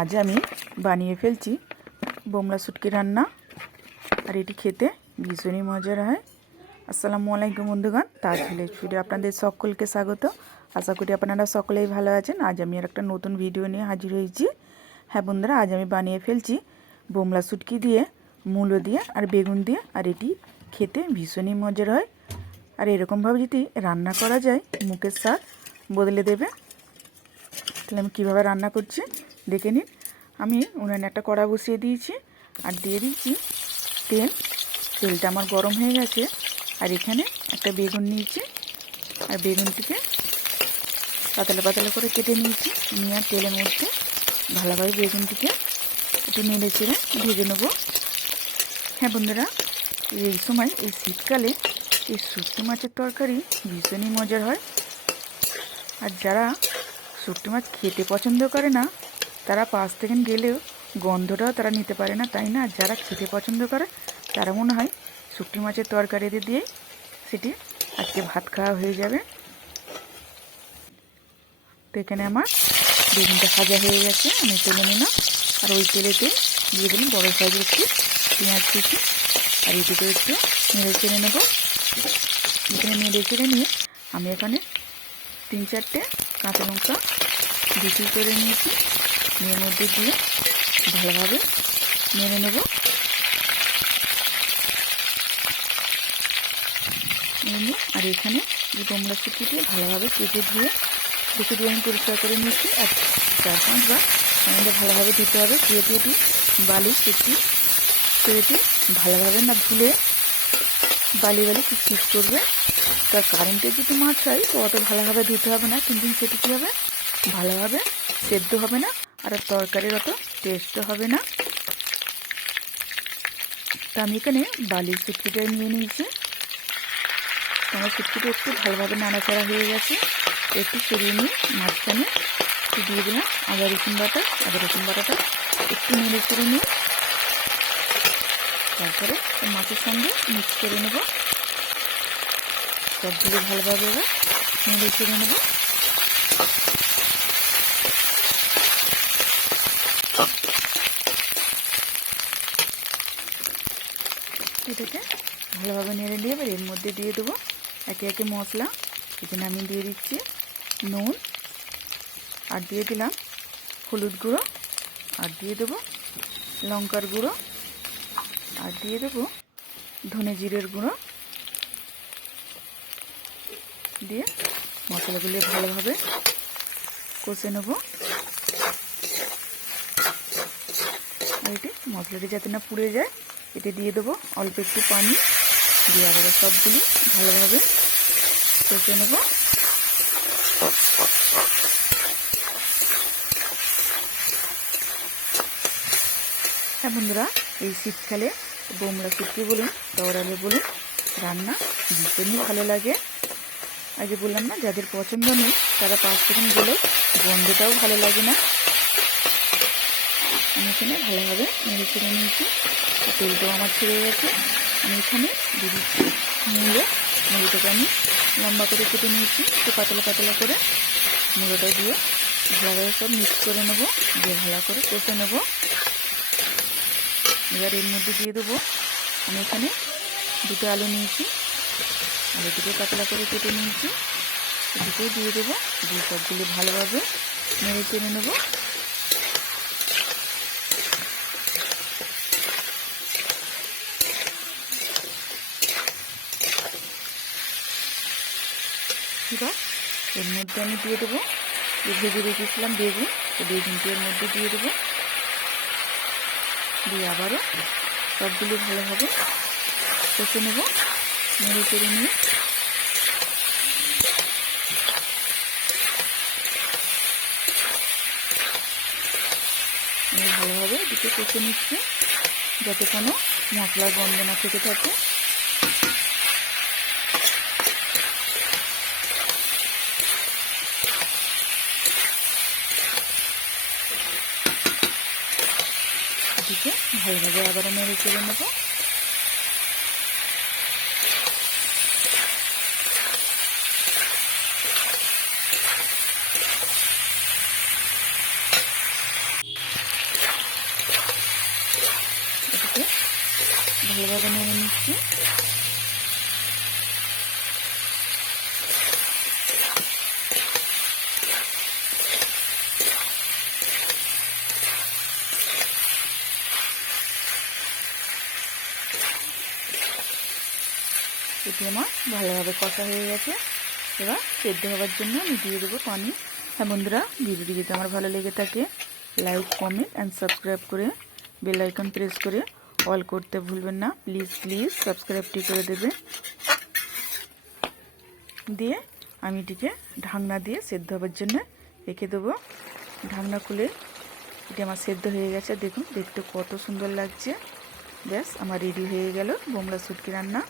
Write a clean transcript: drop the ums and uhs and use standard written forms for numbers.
আজ আমি বানিয়ে ফেলছি বোমলা শুটকি রান্না। আর এটি খেতে ভীষণই মজার হয়। আসসালামু আলাইকুম বন্ধুগণ, তাজ ভিলেজ ফুডে আপনাদের সকলকে স্বাগত। আশা করি আপনারা সকলেই ভালো আছেন। আজ আমি আর একটা নতুন ভিডিও নিয়ে হাজির হয়েছি। হ্যাঁ বন্ধুরা, আজ আমি বানিয়ে ফেলছি বোমলা শুটকি দিয়ে, মূলো দিয়ে আর বেগুন দিয়ে। আর এটি খেতে ভীষণই মজার হয়। আর এরকমভাবে যদি রান্না করা যায়, মুখের স্বাদ বদলে দেবে। তাহলে আমি কীভাবে রান্না করছি দেখে নিন। আমি উনানে একটা কড়া বসিয়ে দিয়েছি আর দিয়ে দিচ্ছি তেল। তেলটা আমার গরম হয়ে গেছে। আর এখানে একটা বেগুন নিয়েছি আর বেগুনটিকে পাতলা পাতলা করে কেটে নিয়েছি। নিয়ে তেলের মধ্যে ভালোভাবে বেগুনটিকে একটু নেড়ে চেড়ে ভেজে নেবো। হ্যাঁ বন্ধুরা, এই সময় এই শীতকালে এই শুটকি মাছের তরকারি ভীষণই মজার হয়। আর যারা শুটকি মাছ খেতে পছন্দ করে না, তারা পাশ থেকে গেলেও গন্ধটাও তারা নিতে পারে না, তাই না? যারা খেতে পছন্দ করে তারা মনে হয় শুটকি মাছের তরকারি দিয়েই সেটি আজকে ভাত খাওয়া হয়ে যাবে। তো এখানে আমার বেগুনটা ভাজা হয়ে গেছে, আমি তুলে নিলাম। আর ওই তেলেতে দিয়ে দিলাম বড়ো সাইজের একটু পেঁয়াজ কুচি। আর এটিকে একটু নেড়ে চেড়ে নেবো। এখানে নেড়ে চেড়ে নিয়ে আমি এখানে 3-4টে কাঁচা লঙ্কা বিক্রি করে নিয়েছি। এর মধ্যে দিয়ে ভালোভাবে নেড়ে নেব। আর এখানে এই বোমলা শুটকিটি ভালোভাবে কেটে ধুয়ে বেশি দিয়ে আমি পরিষ্কার করে নিয়েছি। আর 4-5 বার আমাদের ভালোভাবে ধুতে হবে। কেটে এটি বালি শুটকি কেটে ভালোভাবে না ধুলে বালি চিট করবে। তার কারেন্টে যদি মাছ হয় তো অত ভালোভাবে ধুতে হবে না, কিন্তু সেটি কী হবে, ভালোভাবে সেদ্ধ হবে না আর তরকারির অত টেস্টও হবে না। তো আমি এখানে বালির শুটকিটাই নিয়ে নিয়েছি। আমার শুটকিটা একটু ভালোভাবে নাড়াচাড়া হয়ে গেছে। একটু সরিয়ে নিয়ে মাঝখানে একটু দিয়ে দিলাম আদা রসুন বাটাটা একটু নেড়ে চেড়ে নিয়ে তারপরে মাছের সঙ্গে মিক্স করে নেব। সবগুলো ভালোভাবে এবার নেড়ে চেড়ে নেব। এটাকে ভালোভাবে নেড়ে নিয়ে এবার এর মধ্যে দিয়ে দেবো একে একে মশলা। এখানে আমি দিয়ে দিচ্ছি নুন, আর দিয়ে দিলাম হলুদ গুঁড়ো, আর দিয়ে দেবো লঙ্কার গুঁড়ো, আর দিয়ে দেবো ধনে জিরের গুঁড়ো। দিয়ে মশলাগুলো ভালোভাবে কষে নেব। আর এটি মশলাটি যাতে না পুড়ে যায়, এতে দিয়ে দেবো অল্প একটু পানি। দিয়ে আবার সবগুলি ভালোভাবে কষে নেব। হ্যাঁ বন্ধুরা, এই শীতকালে বোমলা শুটকি বলুন, তওরালে বলুন, রান্না ভীষণই ভালো লাগে। আগে বললাম না, যাদের পছন্দ নেই তারা পাঁচ থেকে গেলেও গন্ধটাও ভালো লাগে না। আমি এখানে ভালোভাবে নেড়ে চেড়ে নিয়েছি। তেলটাও আমার ছেড়ে গেছে। আমি এখানে দিয়ে দিচ্ছি মূলোটাকে আমি লম্বা করে কেটে নিয়েছি, একটু পাতলা পাতলা করে। মূলোটা দিয়ে ভালোভাবে সব মিক্স করে নেবো, দিয়ে ভালো করে কষে নেবো। এবার এর মধ্যে দিয়ে দেবো আমি এখানে 2টো আলু নিয়েছি, আলুটিকে পাতলা করে কেটে নিয়েছি, দুটোই দিয়ে দেবো। দিয়ে সবগুলি ভালোভাবে নেড়ে চেড়ে নেবো। এবার এর মধ্যে আমি দিয়ে দেবো যে ভেজে রেখেছিলাম বেগুন, তো বেগুনটি এর মধ্যে দিয়ে দেবো। দিয়ে আবারও সবগুলো ভালোভাবে কষে নেব, নেড়ে চেড়ে নিয়ে। আমি ভালোভাবে দুটো কষে নিচ্ছি যাতে কোনো মশলার গন্ধ না থেকে থাকে। এটিকে ভালোভাবে আবারও নেড়ে চেড়ে নেব। ভালোভাবে নেড়ে নিচ্ছি। এটি আমার ভালোভাবে কষা হয়ে গেছে। এবার সেদ্ধ হওয়ার জন্য আমি দিয়ে দেবো পানি। হ্যাঁ বন্ধুরা, ভিডিওটি যদি আমার ভালো লেগে থাকে লাইক, কমেন্ট অ্যান্ড সাবস্ক্রাইব করে বেল আইকন প্রেস করে অল করতে ভুলবেন না। প্লিজ সাবস্ক্রাইবটি করে দেবে। দিয়ে আমি এটিকে ঢাকনা দিয়ে সেদ্ধ হওয়ার জন্য রেখে দেবো। ঢাকনা খুলে এটি আমার সেদ্ধ হয়ে গেছে। দেখুন দেখতে কত সুন্দর লাগছে। ব্যাস আমার রেডি হয়ে গেল বোমলা শুটকি রান্না।